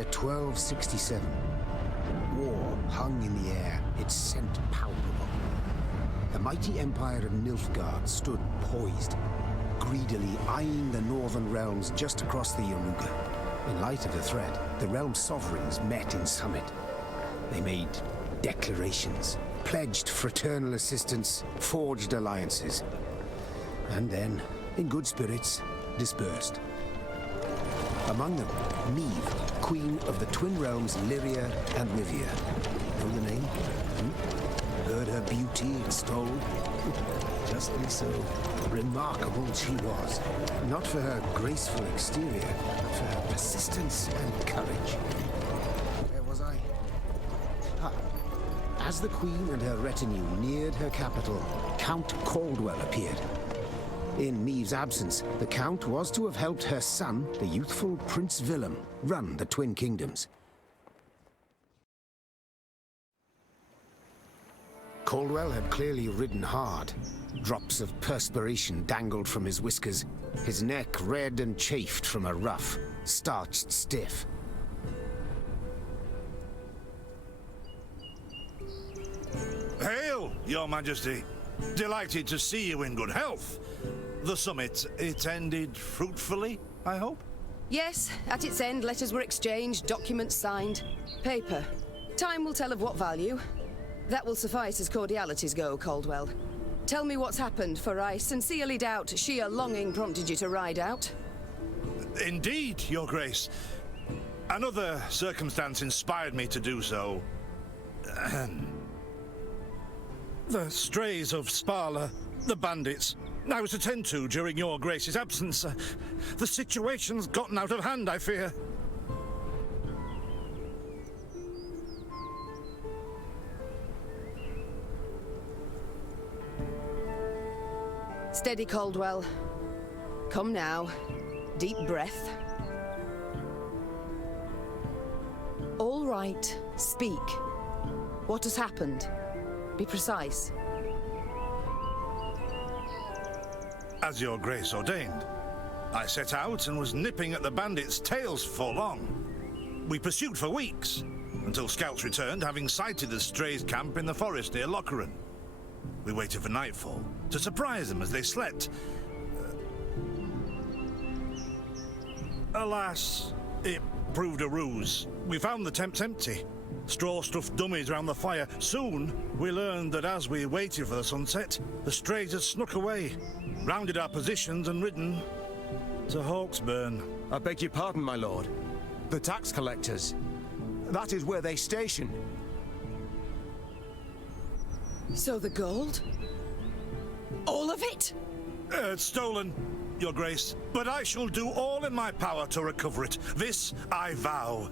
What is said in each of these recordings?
year 1267. War hung in the air, its scent palpable. The mighty empire of Nilfgaard stood poised, greedily eyeing the northern realms just across the Yaruga. In light of the threat, the realm sovereigns met in summit. They made declarations, pledged fraternal assistance, forged alliances, and then, in good spirits, dispersed. Among them, Neve, queen of the twin realms Lyria and Rivia. Know the name? Heard her beauty extolled? Justly so. Remarkable she was. Not for her graceful exterior, but for her persistence and courage. Where was I? As the queen and her retinue neared her capital, Count Caldwell appeared. In Neve's absence, the Count was to have helped her son, the youthful Prince Willem, run the Twin Kingdoms. Caldwell had clearly ridden hard. Drops of perspiration dangled from his whiskers, his neck red and chafed from a ruff, starched stiff. Hail, Your Majesty! Delighted to see you in good health. The summit, it ended fruitfully, I hope? Yes, at its end, letters were exchanged, documents signed. Paper. Time will tell of what value. That will suffice as cordialities go, Caldwell. Tell me what's happened, for I sincerely doubt sheer longing prompted you to ride out. Indeed, Your Grace. Another circumstance inspired me to do so. The strays of Sparla, the bandits, I was to tend to during Your Grace's absence. The situation's gotten out of hand, I fear. Steady, Caldwell. Come now. Deep breath. All right. Speak. What has happened? Be precise. As Your Grace ordained, I set out and was nipping at the bandits' tails for long. We pursued for weeks, until scouts returned, having sighted the strays' camp in the forest near Locheren. We waited for nightfall to surprise them as they slept. Alas, it proved a ruse. We found the tents empty. Straw-stuffed dummies around the fire. Soon, we learned that as we waited for the sunset, the strays had snuck away, rounded our positions and ridden to Hawksburn. I beg your pardon, my lord. The tax collectors. That is where they station. So the gold? All of it? Stolen, Your Grace. But I shall do all in my power to recover it. This I vow.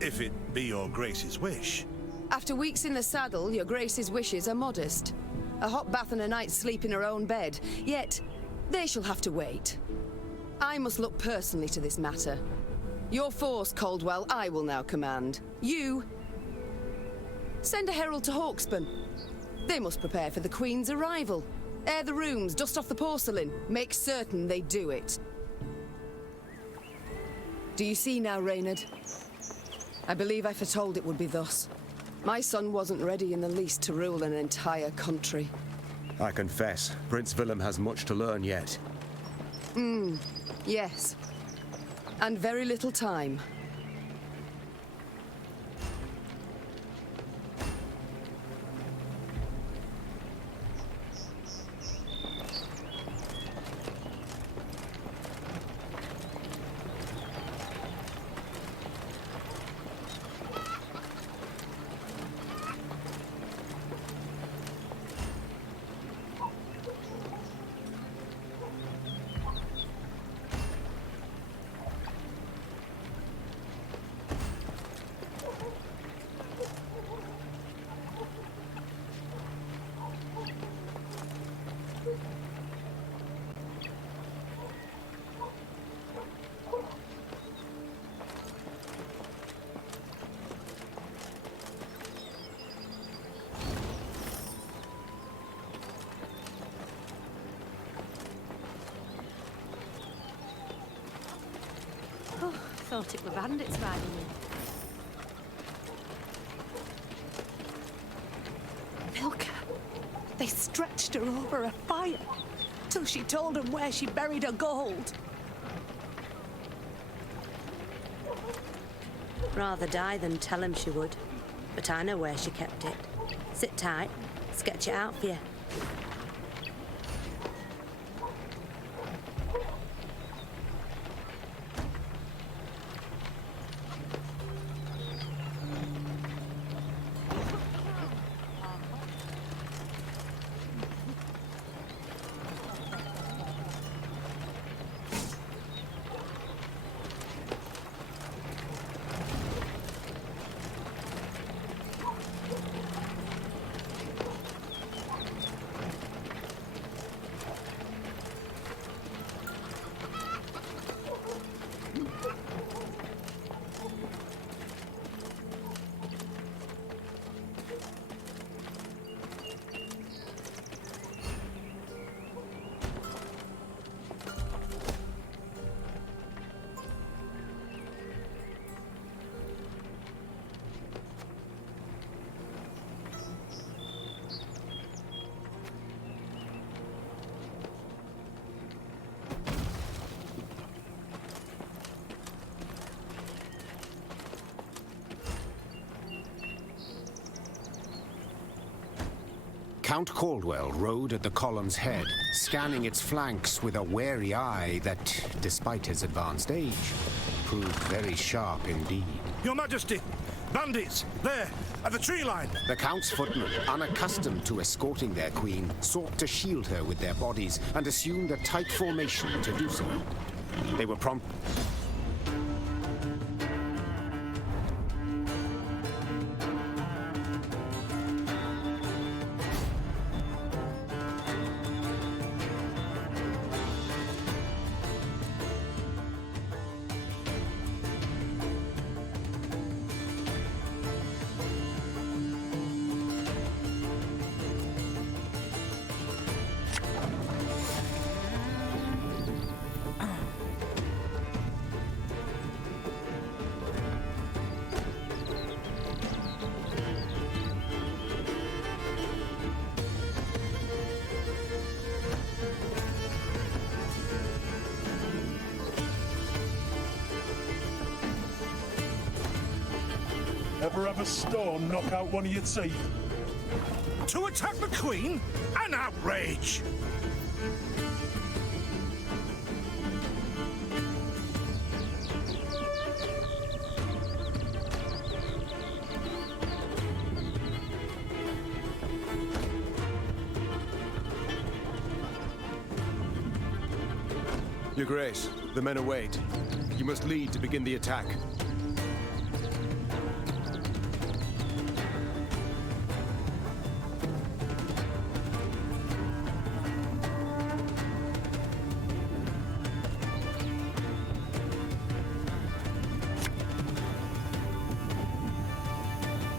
If it be Your Grace's wish. After weeks in the saddle, Your Grace's wishes are modest. A hot bath and a night's sleep in her own bed. Yet, they shall have to wait. I must look personally to this matter. Your force, Caldwell, I will now command. You... send a herald to Hawksburn. They must prepare for the Queen's arrival. Air the rooms, dust off the porcelain. Make certain they do it. Do you see now, Reynard? I believe I foretold it would be thus. My son wasn't ready in the least to rule an entire country. I confess, Prince Willem has much to learn yet. Yes. And very little time. Thought it were bandits riding in. milk her. They stretched her over a fire till she told them where she buried her gold. Rather die than tell him she would. But I know where she kept it. Sit tight, sketch it out for you. Count Caldwell rode at the column's head, scanning its flanks with a wary eye that, despite his advanced age, proved very sharp indeed. Your Majesty! Bandits! There! At the tree line! The Count's footmen, unaccustomed to escorting their queen, sought to shield her with their bodies and assumed a tight formation to do so. They were prompt. Ever have a storm knock out one of your teeth? To attack the Queen? An outrage! Your Grace, the men await. You must lead to begin the attack.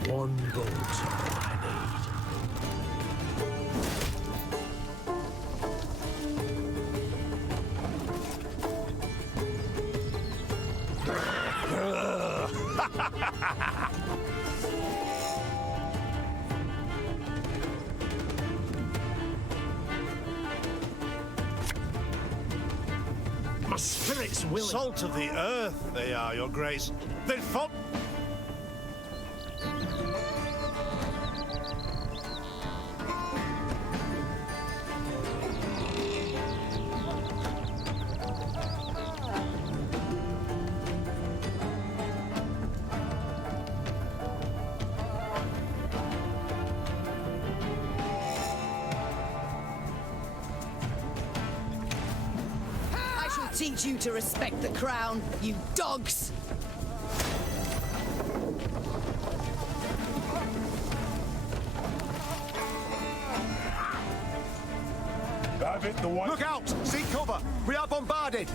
One vote's all I need. My spirit's willing. Salt of the earth, they are, Your Grace. They fought. Teach you to respect the crown, you dogs! Have it the way. Look out! Seek cover! We are bombarded!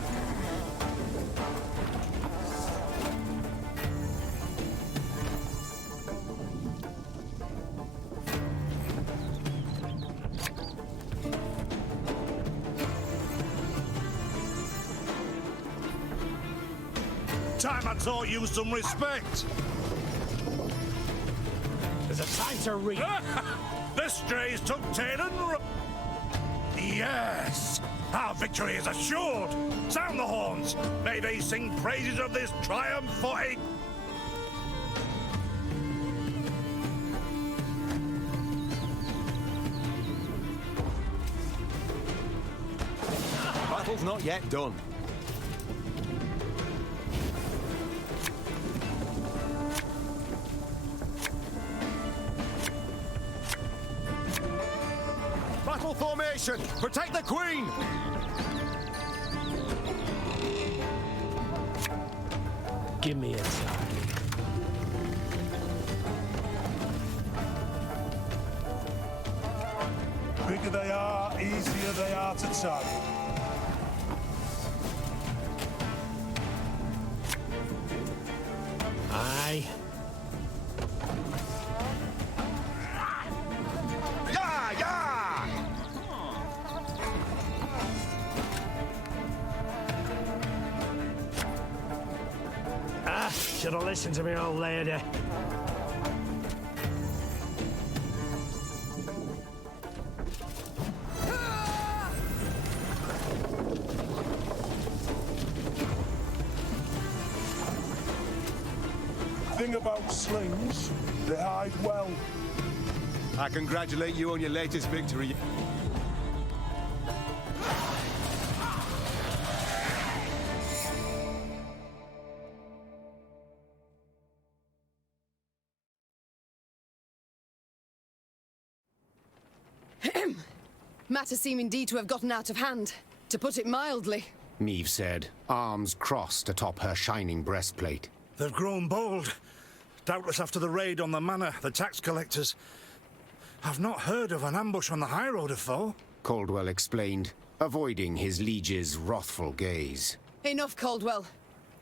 Time I taught you some respect. Now's the time to reap. The strays took tail and yes! Our victory is assured! Sound the horns! May they sing praises of this triumph for a... Battle's not yet done. Battle formation! Protect the Queen! Give me a time. Bigger they are, easier they are to tug. Aye. Yeah, yeah! Should have listened to me, old lady. Thing about slings, they hide well. I congratulate you on your latest victory. Matters seem indeed to have gotten out of hand, to put it mildly. Meve said, arms crossed atop her shining breastplate. They've grown bold. Doubtless after the raid on the manor, the tax collectors. I've not heard of an ambush on the high road afore. Caldwell explained, avoiding his liege's wrathful gaze. Enough, Caldwell.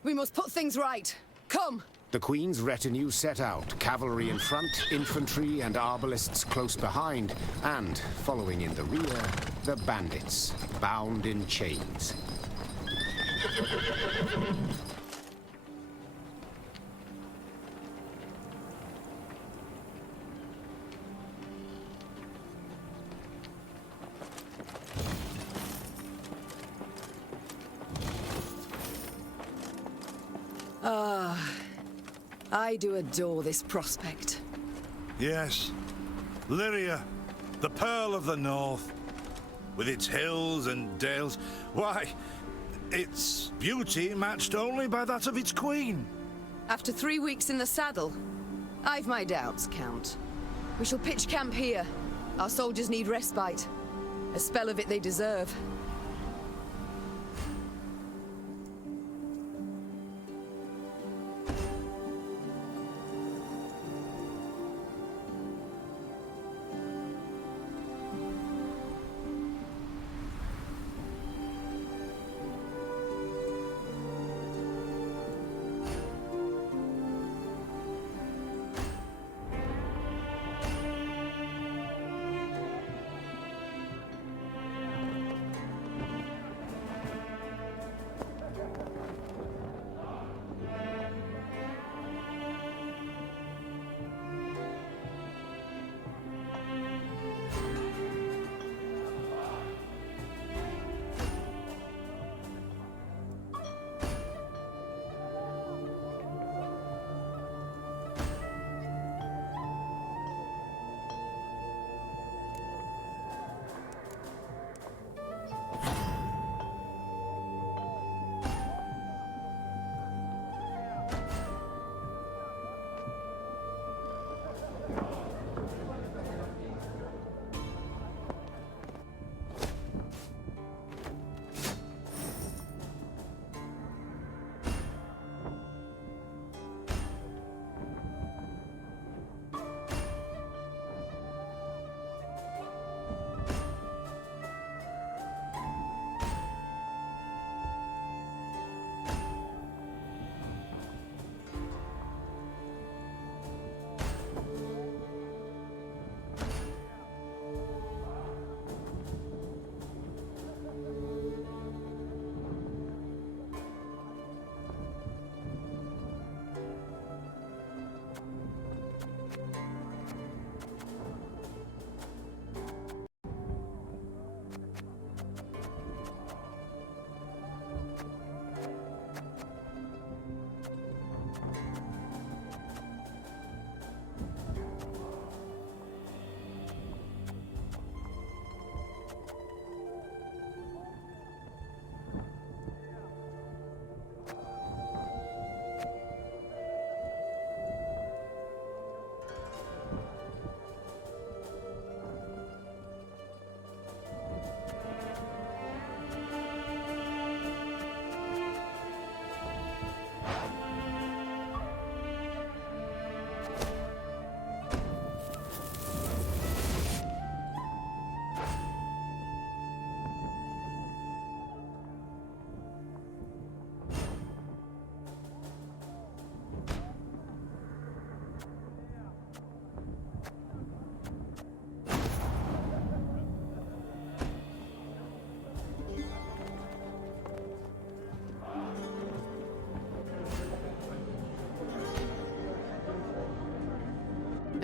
We must put things right. Come! The Queen's retinue set out, cavalry in front, infantry and arbalists close behind, and, following in the rear, the bandits, bound in chains. I do adore this prospect. Yes. Lyria, the Pearl of the North. With its hills and dales. Why, its beauty matched only by that of its queen. After 3 weeks in the saddle, I've my doubts, Count. We shall pitch camp here. Our soldiers need respite. A spell of it they deserve.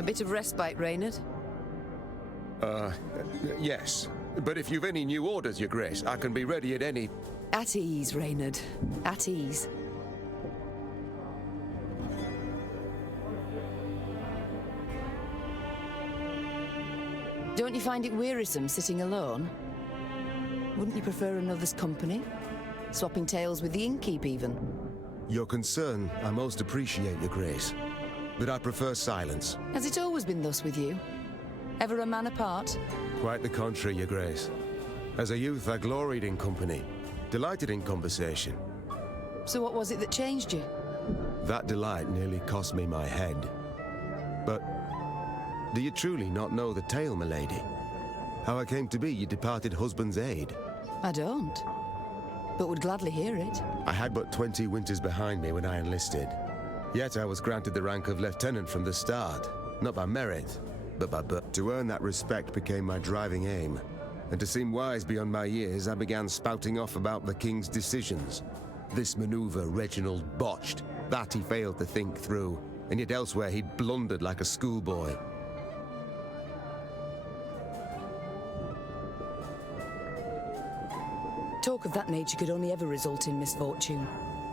A bit of respite, Reynard? Yes. But if you've any new orders, Your Grace, I can be ready at any... At ease, Reynard. At ease. Don't you find it wearisome sitting alone? Wouldn't you prefer another's company? Swapping tales with the innkeep, even? Your concern, I most appreciate, Your Grace. But I prefer silence. Has it always been thus with you? Ever a man apart? Quite the contrary, Your Grace. As a youth, I gloried in company, delighted in conversation. So what was it that changed you? That delight nearly cost me my head. But do you truly not know the tale, milady? How I came to be your departed husband's aide? I don't, but would gladly hear it. I had but 20 winters behind me when I enlisted. Yet I was granted the rank of lieutenant from the start, not by merit, but by birth. To earn that respect became my driving aim. And to seem wise beyond my years, I began spouting off about the king's decisions. This maneuver Reginald botched, that he failed to think through, and yet elsewhere he'd blundered like a schoolboy. Talk of that nature could only ever result in misfortune.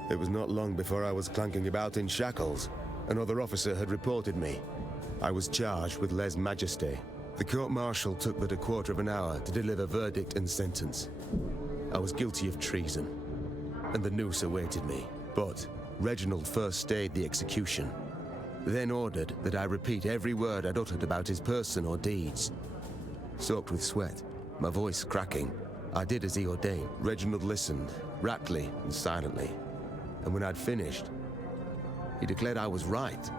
It was not long before I was clanking about in shackles. Another officer had reported me. I was charged with lèse-majesté. The court-martial took but a quarter of an hour to deliver verdict and sentence. I was guilty of treason, and the noose awaited me. But Reginald first stayed the execution, then ordered that I repeat every word I'd uttered about his person or deeds. Soaked with sweat, my voice cracking, I did as he ordained. Reginald listened, raptly and silently. And when I'd finished, he declared I was right.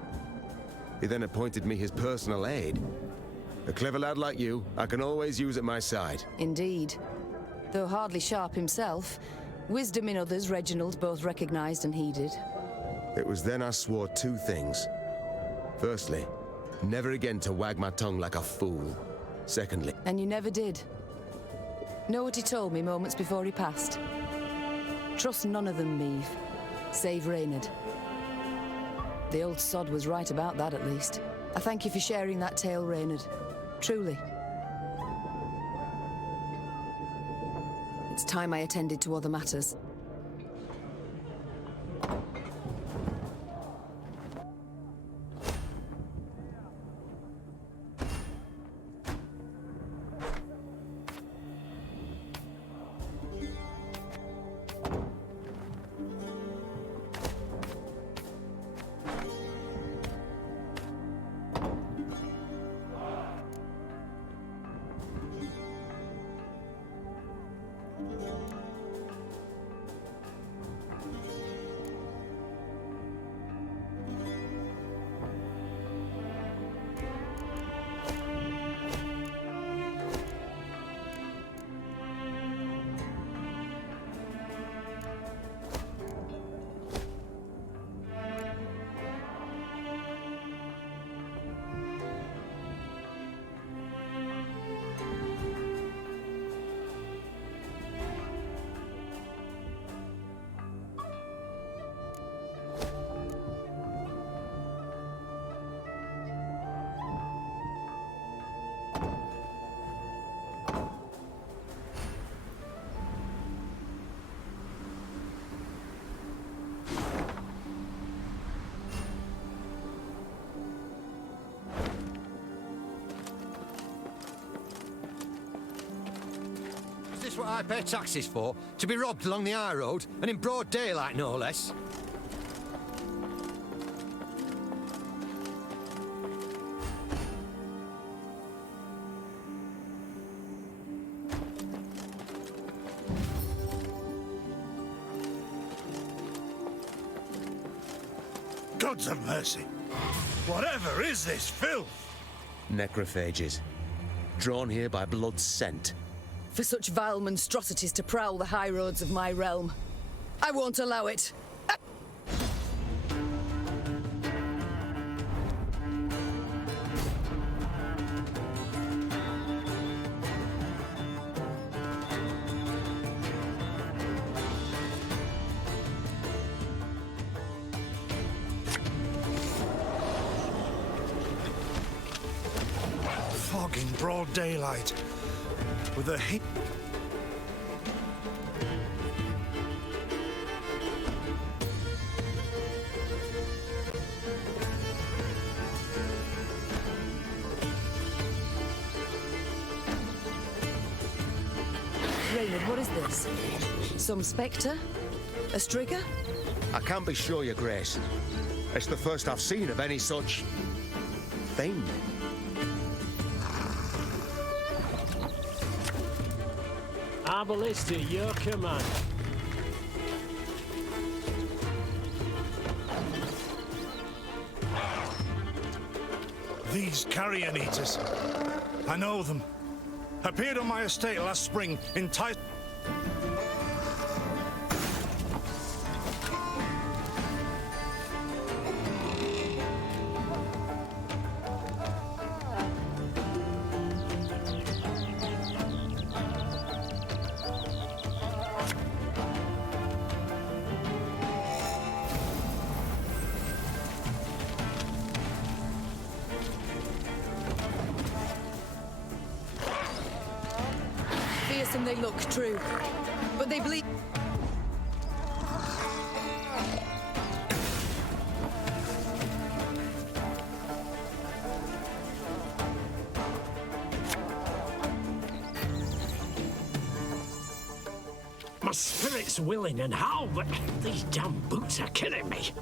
He then appointed me his personal aide. A clever lad like you, I can always use at my side. Indeed. Though hardly sharp himself, wisdom in others Reginald both recognized and heeded. It was then I swore two things. Firstly, never again to wag my tongue like a fool. Secondly... And you never did. Know what he told me moments before he passed? Trust none of them, Meave. Save Reynard. The old sod was right about that, at least. I thank you for sharing that tale, Reynard. Truly. It's time I attended to other matters. Is this what I pay taxes for? To be robbed along the high road, and in broad daylight, no less? Gods of mercy! Whatever is this filth? Necrophages. Drawn here by blood's scent. For such vile monstrosities to prowl the high roads of my realm. I won't allow it. fog in broad daylight, with a heat. Raymond, what is this? Some spectre? A strigger? I can't be sure, Your Grace. It's the first I've seen of any such thing. Arbalist to your command. These carrion eaters. I know them. Appeared on my estate last spring in Ty. Fearsome they look, true. But they bleed. My spirit's willing and how, but these damn boots are killing me.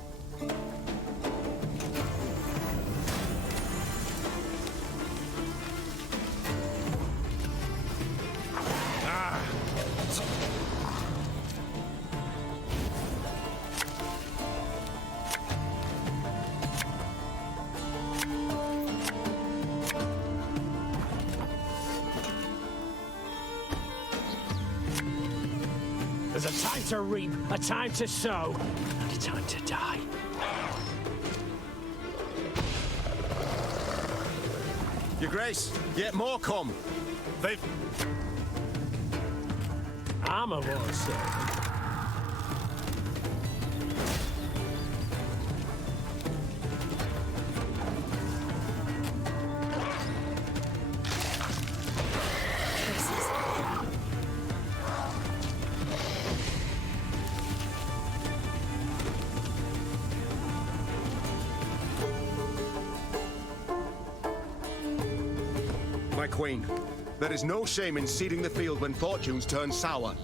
There's a time to reap, a time to sow, and a time to die. Your Grace, yet more come. They've. Armor wars, sir. My queen, there is no shame in seeding the field when fortunes turn sour.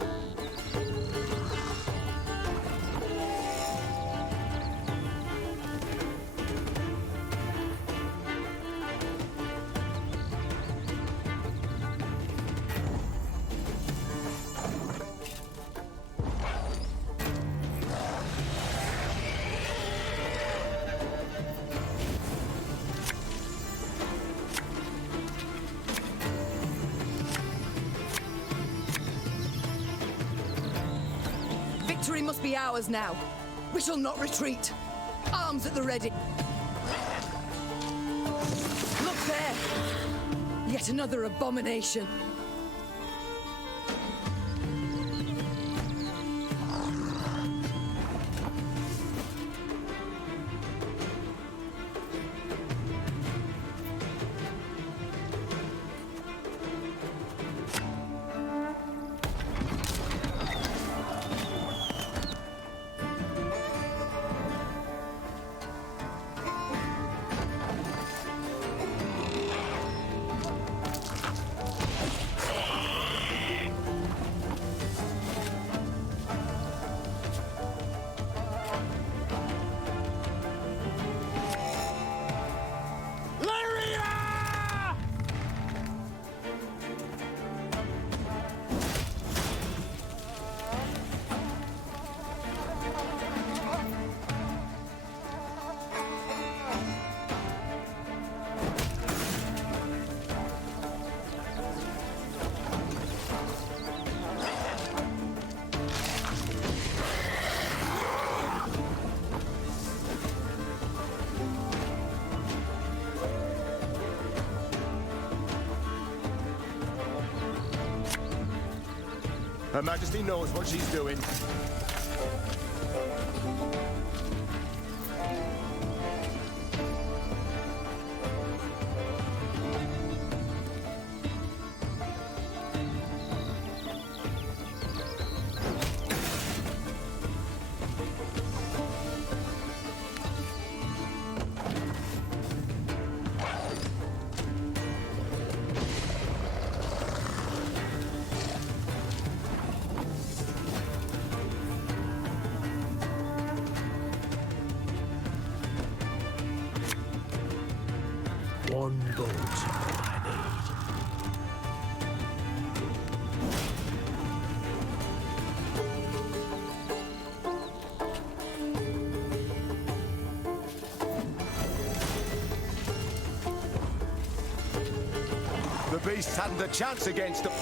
Victory must be ours now. We shall not retreat. Arms at the ready. Look there! Yet another abomination. Her Majesty knows what she's doing. One boat's all I The beasts hadn't a chance against them.